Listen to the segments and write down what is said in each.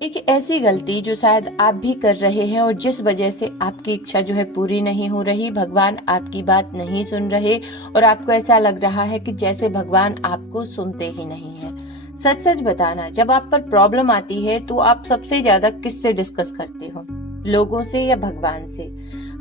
एक ऐसी गलती जो शायद आप भी कर रहे हैं और जिस वजह से आपकी इच्छा जो है पूरी नहीं हो रही, भगवान आपकी बात नहीं सुन रहे और आपको ऐसा लग रहा है कि जैसे भगवान आपको सुनते ही नहीं है। सच सच बताना, जब आप पर प्रॉब्लम आती है तो आप सबसे ज्यादा किससे डिस्कस करते हो, लोगों से या भगवान से?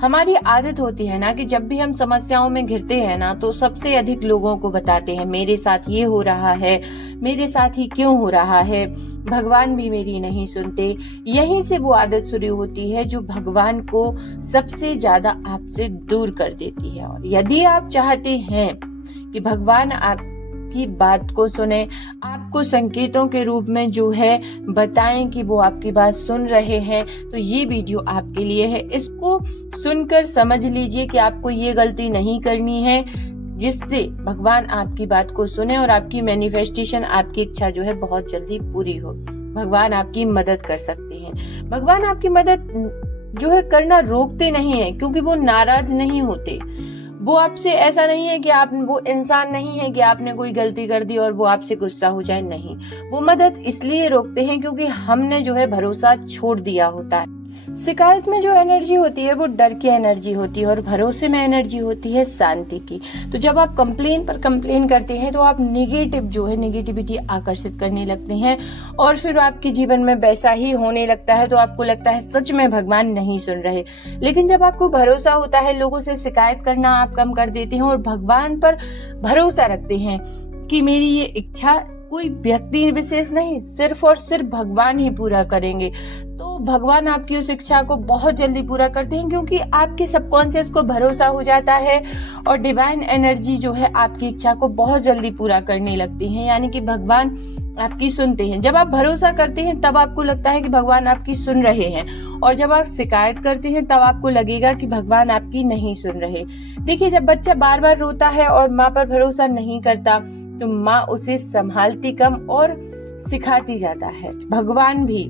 हमारी आदत होती है ना कि जब भी हम समस्याओं में घिरते हैं ना तो सबसे अधिक लोगों को बताते हैं मेरे साथ ये हो रहा है, मेरे साथ ही क्यों हो रहा है, भगवान भी मेरी नहीं सुनते। यहीं से वो आदत शुरू होती है जो भगवान को सबसे ज्यादा आपसे दूर कर देती है। और यदि आप चाहते हैं कि भगवान आपकी बात को सुने, आपको संकेतों के रूप में जो है बताएं कि वो आपकी बात सुन रहे हैं, तो ये वीडियो आपके लिए है। इसको सुनकर समझ लीजिए कि आपको ये गलती नहीं करनी है जिससे भगवान आपकी बात को सुने और आपकी मैनिफेस्टेशन, आपकी इच्छा जो है बहुत जल्दी पूरी हो। भगवान आपकी मदद कर सकते हैं। भगवान आपकी मदद जो है करना रोकते नहीं है, क्योंकि वो नाराज नहीं होते। वो आपसे ऐसा नहीं है कि वो इंसान नहीं है कि आपने कोई गलती कर दी और वो आपसे गुस्सा हो जाए, नहीं। वो मदद इसलिए रोकते हैं क्योंकि हमने जो है भरोसा छोड़ दिया होता है। शिकायत में जो एनर्जी होती है वो डर की एनर्जी होती है और भरोसे में एनर्जी होती है शांति की। तो जब आप कंप्लेन पर कंप्लेन करते हैं तो आप नेगेटिविटी आकर्षित करने लगते हैं और फिर आपके जीवन में वैसा ही होने लगता है। तो आपको लगता है सच में भगवान नहीं सुन रहे। लेकिन जब आपको भरोसा होता है, लोगों से शिकायत करना आप कम कर देते हैं और भगवान पर भरोसा रखते हैं कि मेरी ये इच्छा कोई व्यक्ति विशेष नहीं, सिर्फ और सिर्फ भगवान ही पूरा करेंगे, तो भगवान आपकी उस इच्छा को बहुत जल्दी पूरा करते हैं, क्योंकि आपके सबकॉन्शियस को भरोसा हो जाता है और डिवाइन एनर्जी जो है आपकी इच्छा को बहुत जल्दी पूरा करने लगती है। यानी कि भगवान आपकी सुनते हैं। जब आप भरोसा करते हैं तब आपको लगता है कि भगवान आपकी सुन रहे हैं, और जब आप शिकायत करते हैं तब आपको लगेगा कि भगवान आपकी नहीं सुन रहे। देखिए, जब बच्चा बार बार रोता है और माँ पर भरोसा नहीं करता तो माँ उसे संभालती कम और सिखाती ज्यादा है। भगवान भी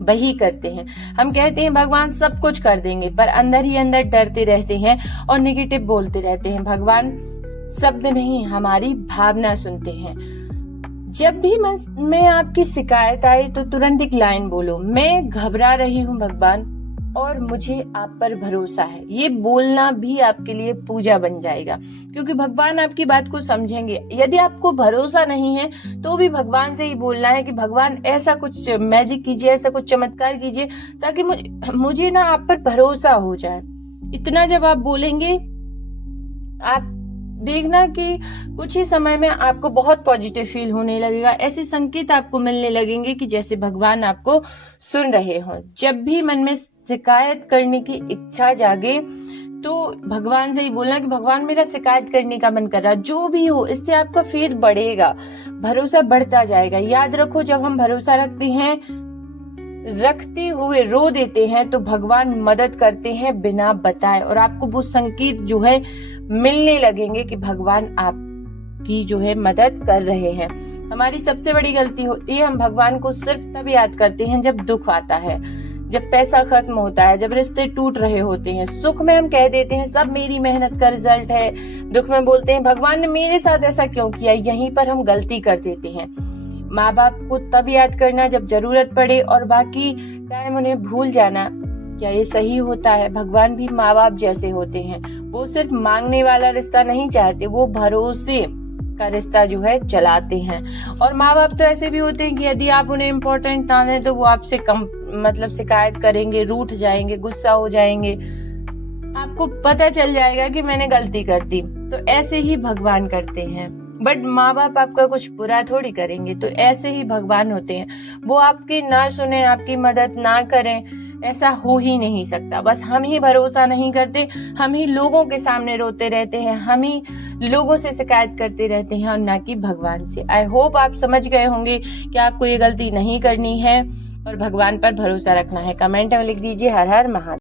वही करते हैं। हम कहते हैं भगवान सब कुछ कर देंगे, पर अंदर ही अंदर डरते रहते हैं और नेगेटिव बोलते रहते हैं। भगवान शब्द नहीं, हमारी भावना सुनते हैं। जब भी मन में आपकी शिकायत आए तो तुरंत एक लाइन बोलो, मैं घबरा रही हूँ भगवान और मुझे आप पर भरोसा है। ये बोलना भी आपके लिए पूजा बन जाएगा, क्योंकि भगवान आपकी बात को समझेंगे। यदि आपको भरोसा नहीं है तो भी भगवान से ही बोलना है कि भगवान ऐसा कुछ मैजिक कीजिए, ऐसा कुछ चमत्कार कीजिए ताकि मुझे ना आप पर भरोसा हो जाए। इतना जब आप बोलेंगे, आप देखना कि कुछ ही समय में आपको बहुत पॉजिटिव फील होने लगेगा। ऐसे संकेत आपको मिलने लगेंगे कि जैसे भगवान आपको सुन रहे हो। जब भी मन में शिकायत करने की इच्छा जागे तो भगवान से ही बोलना कि भगवान, मेरा शिकायत करने का मन कर रहा, जो भी हो। इससे आपका फेथ बढ़ेगा, भरोसा बढ़ता जाएगा। याद रखो, जब हम भरोसा रखते हुए रो देते हैं तो भगवान मदद करते हैं बिना बताए, और आपको वो संकेत जो है मिलने लगेंगे कि भगवान आपकी जो है मदद कर रहे हैं। हमारी सबसे बड़ी गलती होती है, हम भगवान को सिर्फ तब याद करते हैं जब दुख आता है, जब पैसा खत्म होता है, जब रिश्ते टूट रहे होते हैं। सुख में हम कह देते हैं सब मेरी मेहनत का रिजल्ट है, दुख में बोलते हैं भगवान ने मेरे साथ ऐसा क्यों किया। यहीं पर हम गलती कर देते हैं। माँ बाप को तब याद करना जब जरूरत पड़े और बाकी टाइम उन्हें भूल जाना, क्या ये सही होता है? भगवान भी माँ बाप जैसे होते हैं। वो सिर्फ मांगने वाला रिश्ता नहीं चाहते, वो भरोसे का रिश्ता जो है चलाते हैं। और माँ बाप तो ऐसे भी होते हैं कि यदि आप उन्हें इम्पोर्टेंट ना दें तो वो आपसे कम शिकायत करेंगे, रूठ जाएंगे, गुस्सा हो जाएंगे। आपको पता चल जाएगा कि मैंने गलती कर दी। तो ऐसे ही भगवान करते हैं। बट माँ बाप आपका कुछ बुरा थोड़ी करेंगे। तो ऐसे ही भगवान होते हैं, वो आपकी ना सुने, आपकी मदद ना करें, ऐसा हो ही नहीं सकता। बस हम ही भरोसा नहीं करते, हम ही लोगों के सामने रोते रहते हैं, हम ही लोगों से शिकायत करते रहते हैं और ना कि भगवान से। आई होप आप समझ गए होंगे कि आपको ये गलती नहीं करनी है और भगवान पर भरोसा रखना है। कमेंट में लिख दीजिए हर हर महादेव।